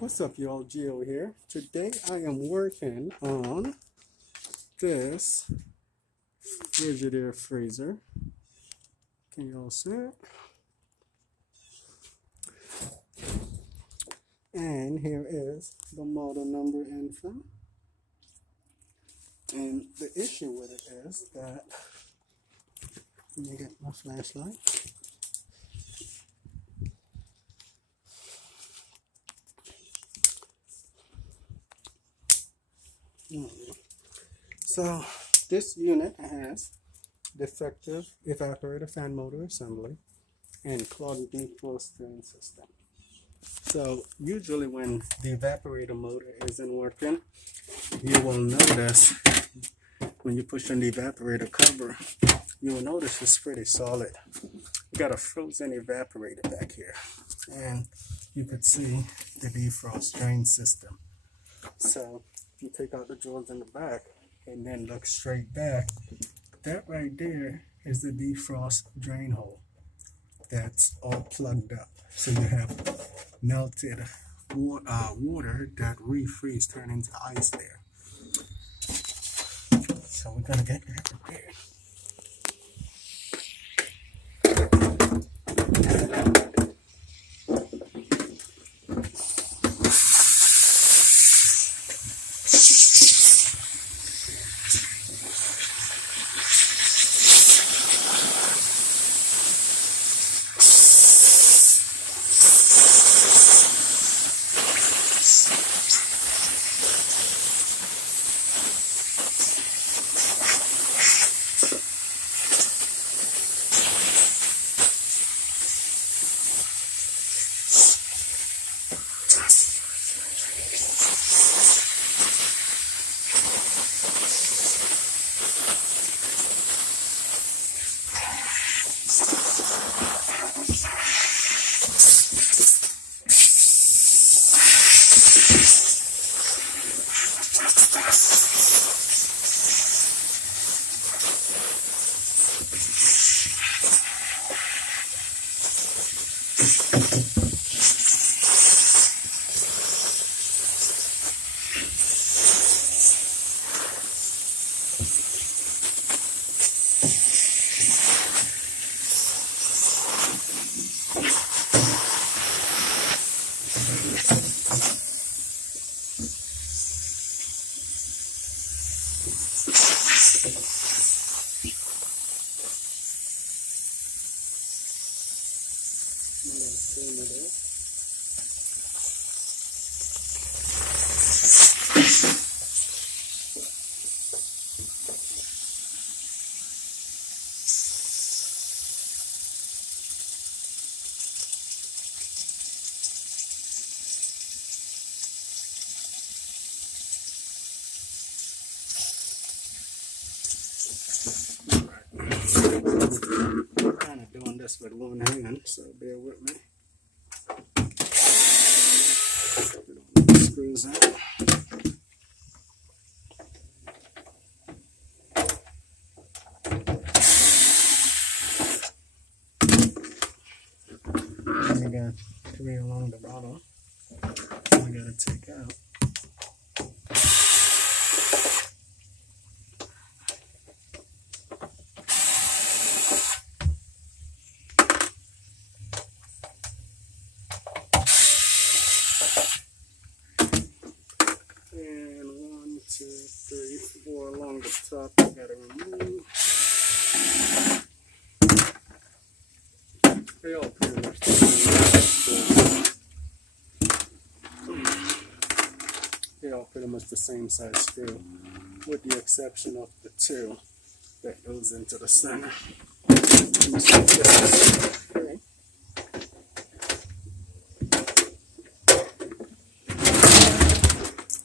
What's up, y'all? Gio here. Today I am working on this Frigidaire freezer. Can y'all see it? And here is the model number info. And the issue with it is that, let me get my flashlight. So this unit has defective evaporator fan motor assembly and clogged defrost drain system. So usually when the evaporator motor isn't working, you will notice when you push on the evaporator cover, you will notice it's pretty solid. You got a frozen evaporator back here, and you could see the defrost drain system. So if you take out the drawers in the back and then look straight back, that right there is the defrost drain hole. That's all plugged up. So you have melted water that refreeze turned into ice there. So we're gonna get that repaired. I'm kind of doing this with one hand, so bear with me. Screws out. And we got 3 along the bottom. We gotta take out. Along the top, I gotta remove. They all pretty much the same. They all pretty much the same size screw, with the exception of the 2 that goes into the center. Okay.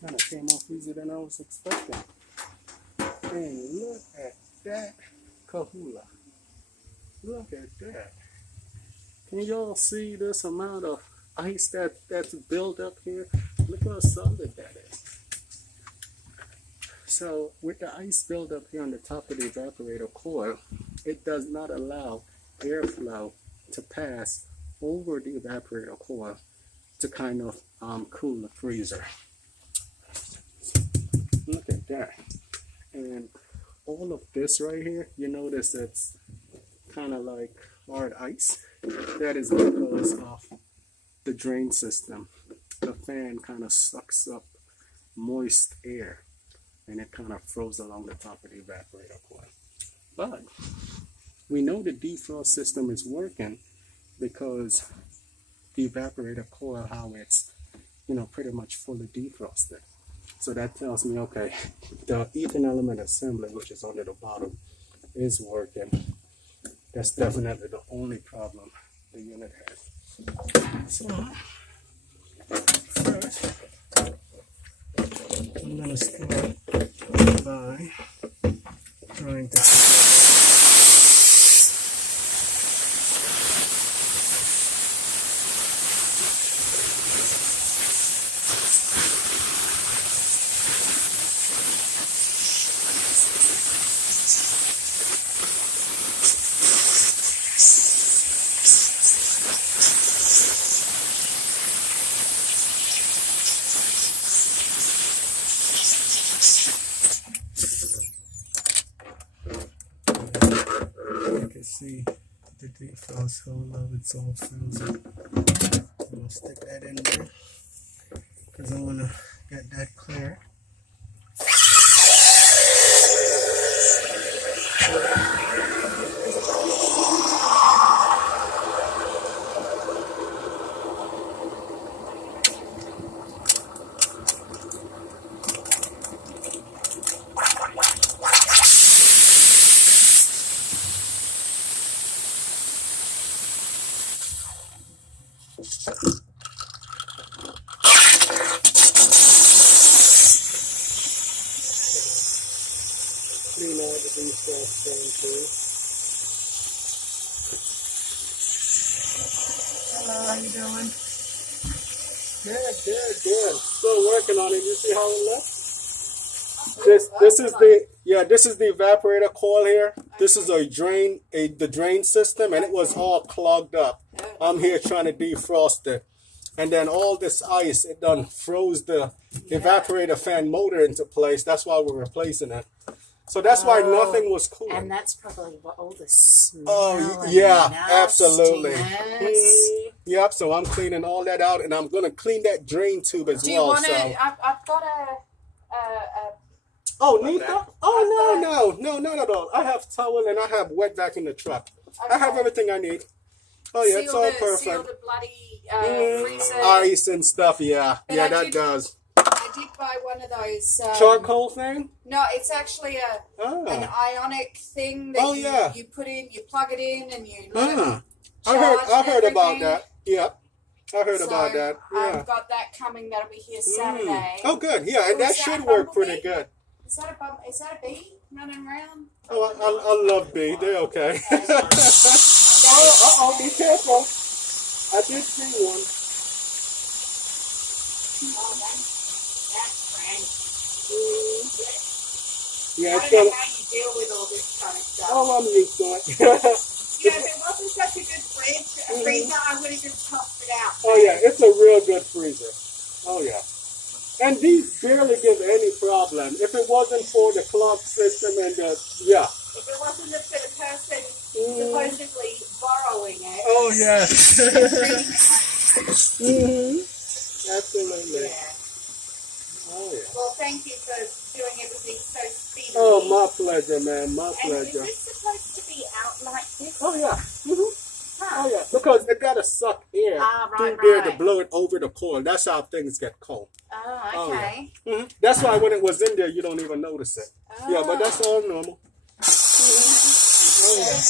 Kind of came off easier than I was expecting. And look at that kahula. Look at that. Can y'all see this amount of ice that's built up here? Look how solid that is. So with the ice buildup here on the top of the evaporator coil, it does not allow airflow to pass over the evaporator coil to kind of cool the freezer. Look at that. And all of this right here, you notice it's kind of like hard ice. That is because of the drain system. The fan kind of sucks up moist air and it kind of froze along the top of the evaporator coil. But we know the defrost system is working because the evaporator coil, how it's, you know, pretty much fully defrosted. So that tells me, okay, the ethane element assembly, which is under the bottom, is working. That's definitely the only problem the unit has. So first, I'm going to start by trying to see the defrost hole of it's all frozen. I'm going to stick that in there because I want to get that clear. Clean out the defrost down too. Hello, how you doing? Good. Still working on it. You see how it looks? This is the evaporator coil here. This is the drain system, and it was all clogged up. I'm here trying to defrost it. And then all this ice, it done froze the evaporator fan motor into place. That's why we're replacing it. So that's why nothing was cool. And that's probably what all the smell. Oh, yeah, absolutely. Yep, so I'm cleaning all that out, and I'm going to clean that drain tube as well. Do you want to, I've got Oh, need that? Oh, no, not at all. I have towel and I have wet vac in the truck. Okay. I have everything I need. Oh, yeah, it's all perfect. See all the bloody freezer. Ice and stuff, yeah. But yeah, that does. I did buy one of those. Charcoal thing? No, it's actually an ionic thing that you put in, you plug it in, and you let it I heard about that. Yep. I heard about that. Yeah. I've got that coming. That'll be here Saturday. Oh, good. Yeah, and that should work pretty good. Is that a bee running around? Oh, I love bees. They're okay. Oh, be careful. I did see one. Oh, that's Frank. Yeah, I don't know how you deal with all this kind of stuff. Oh, I'm used to it. Yeah, if it wasn't such a good freezer, I would have just tossed it out. Oh, yeah, it's a real good freezer. Oh, yeah. And these barely give any problem. If it wasn't for the clock system and the, If it wasn't for the person supposedly borrowing it. Oh, yes. Absolutely. Yeah. Oh, yeah. Well, thank you for doing everything so speedily. Oh, my pleasure, man. My pleasure. And is this supposed to be out like this? Oh, yeah. Oh, yeah. Because it got to suck air through there to blow it over the coil. That's how things get cold. Oh, okay. Oh, yeah. That's why when it was in there, you don't even notice it. Oh. Yeah, but that's all normal. Oh, yeah.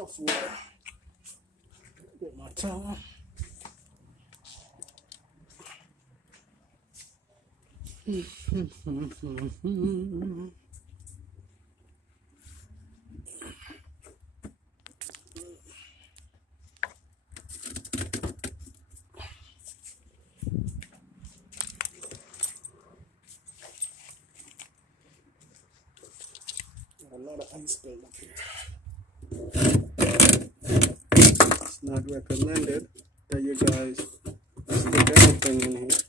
Of water. Get my towel. Got a lot of ice buildup here. It's not recommended that you guys stick anything in here.